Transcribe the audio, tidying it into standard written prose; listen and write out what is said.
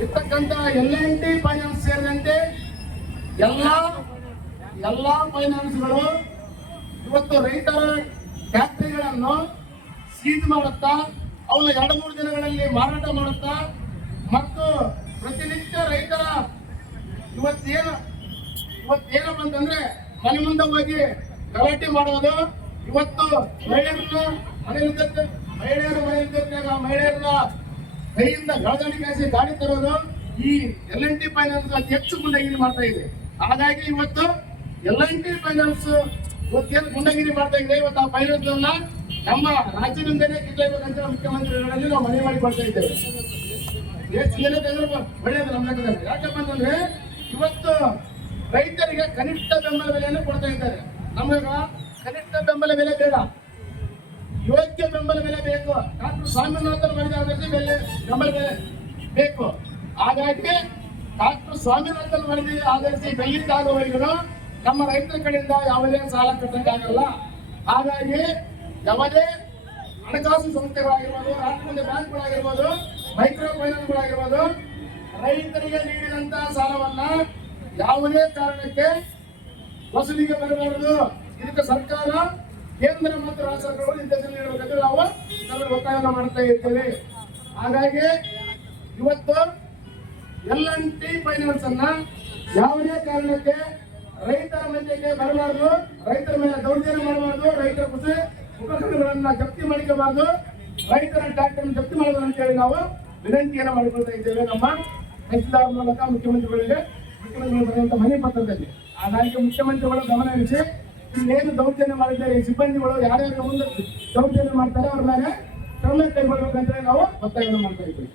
ಇರ್ತಕ್ಕಂಥ L&T finance ಸೇರಿದಂತೆ ಎಲ್ಲ ಫೈನಾನ್ಸ್ಗಳು ಇವತ್ತು ರೈತರ ಫ್ಯಾಕ್ಟರಿಗಳನ್ನು ಸೀಜ್ ಮಾಡುತ್ತಾ ಅವನ್ನ 2-3 ದಿನಗಳಲ್ಲಿ ಮಾರಾಟ ಮಾಡುತ್ತಾ ಮತ್ತು ಪ್ರತಿನಿತ್ಯ ರೈತರ ಇವತ್ತೇನಪ್ಪ ಅಂತಂದ್ರೆ ಮನೆ ಮುಂದೆ ಹೋಗಿ ಗಲಾಟೆ ಮಾಡೋದು, ಇವತ್ತು ಮಹಿಳೆಯರ ಮಹಿಳೆಯರ ಕೈಯಿಂದ ಗಳದಾಣಿಕೆ ಗಾಡಿ ತರೋದು ಈ L&T ಫೈನಾನ್ಸ್ ಅತಿ ಹೆಚ್ಚು ಗುಂಡಗಿರಿ ಮಾಡ್ತಾ ಇದೆ. ಹಾಗಾಗಿ ಇವತ್ತು L&T ಫೈನಾನ್ಸ್ ಇವತ್ತೇನು ಗುಂಡಗಿರಿ ಮಾಡ್ತಾ ಇದೆ, ಇವತ್ತು ಆ ಫೈನಾನ್ಸ್ ಅನ್ನ ನಮ್ಮ ರಾಜ್ಯದಿಂದಲೇ ಕಿತ್ತಬೇಕಂತ ಮುಖ್ಯಮಂತ್ರಿಗಳಲ್ಲಿ ನಾವು ಮನವಿ ಮಾಡಿಕೊಳ್ತಾ ಇದ್ದೇವೆ. ಒಳ್ಳೆಯದು ನಮ್ಮ ಲೆಕ್ಕದಲ್ಲಿ. ಯಾಕಪ್ಪ ಅಂತಂದ್ರೆ ಇವತ್ತು ರೈತರಿಗೆ ಕನಿಷ್ಠ ಬೆಂಬಲ ಬೆಲೆಯನ್ನು ಕೊಡ್ತಾ ಇದ್ದಾರೆ. ನಮಗ ಕನಿಷ್ಠ ಬೆಂಬಲ ಬೆಲೆ ಬೇಡ, ಯೋಗ್ಯ ಬೆಂಬಲ ಬೆಲೆ ಬೇಕು. ಡಾಕ್ಟರ್ ಸ್ವಾಮಿನಾಥನ್ ಮಾಡಿದ ಆಧರಿಸಿ ಬೆಂಬಲ ಬೆಲೆ ಬೇಕು. ಹಾಗಾಗಿ ಡಾಕ್ಟರ್ ಸ್ವಾಮಿನಾಥನ್ ವರದಿ ಆಧರಿಸಿ ಬೆಳೆಯುತ್ತಾಗುವವರೆಗೂ ನಮ್ಮ ರೈತರ ಕಡೆಯಿಂದ ಯಾವುದೇ ಸಾಲ ಕಟ್ಟಕ್ಕಾಗಲ್ಲ. ಹಾಗಾಗಿ ಯಾವುದೇ ಹಣಕಾಸು ಸಂಸ್ಥೆಗಳಾಗಿರ್ಬೋದು, ರಾಷ್ಟ್ರೀಯ ಬ್ಯಾಂಕ್ಗಳಾಗಿರ್ಬೋದು, ಮೈಕ್ರೋ ಫೈನಾನ್ಸ್ಗಳಾಗಿರ್ಬೋದು, ರೈತರಿಗೆ ನೀಡಿದಂತಹ ಸಾಲವನ್ನ ಯಾವುದೇ ಕಾರಣಕ್ಕೆ ವಸೂಲಿಗೆ ಬರಬಾರದು. ಇದಕ್ಕೆ ಸರ್ಕಾರ, ಕೇಂದ್ರ ಮತ್ತು ರಾಜ್ಯ ಸರ್ಕಾರಗಳು ನಿರ್ದೇಶನ ನೀಡಬೇಕಂತ ನಾವು ಒತ್ತಾಯವನ್ನು ಮಾಡ್ತಾ ಇರ್ತೇವೆ. ಹಾಗಾಗಿ ಇವತ್ತು L&T ಫೈನಾನ್ಸ್ ಅನ್ನ ಯಾವುದೇ ಕಾರಣಕ್ಕೆ ರೈತರ ಮಧ್ಯಕ್ಕೆ ಬರಬಾರದು, ರೈತರ ಮೇಲೆ ದೌರ್ಜನ್ಯ ಮಾಡಬಾರದು, ರೈತರ ಕೃಷಿ ಉಪಕರಣಗಳನ್ನ ಜಪ್ತಿ ಮಾಡಿಕೊಳ್ಳಬಾರದು, ರೈತರ ಟ್ರ್ಯಾಕ್ಟರ್ ಜಪ್ತಿ ಮಾಡಬಾರದು ಅಂತ ಹೇಳಿ ನಾವು ವಿನಂತಿಯನ್ನು ಮಾಡಿಕೊಳ್ತಾ ಇದ್ದೇವೆ ನಮ್ಮ ತಹಸೀಲ್ದಾರ್ ಮೂಲಕ ಮುಖ್ಯಮಂತ್ರಿಗಳಿಗೆ ಬರೆಯುವಂತ ಮನವಿ ಪತ್ರದಲ್ಲಿ. ಹಾಗಾಗಿ ಮುಖ್ಯಮಂತ್ರಿಗಳು ಗಮನಹರಿಸಿ ಇಲ್ಲೇನು ದೌರ್ಜನ್ಯ ಮಾಡಿದ್ದಾರೆ ಈ ಸಿಬ್ಬಂದಿಗಳು ಯಾರ್ಯಾರು ಮುಂದೆ ದೌರ್ಜನ್ಯ ಮಾಡ್ತಾರೆ ಅವ್ರ ಮೇಲೆ ಕ್ರಮ ಕೈಗೊಳ್ಳಬೇಕಂತ ನಾವು ಒತ್ತಾಯವನ್ನು ಮಾಡ್ತಾ ಇದ್ದೇವೆ.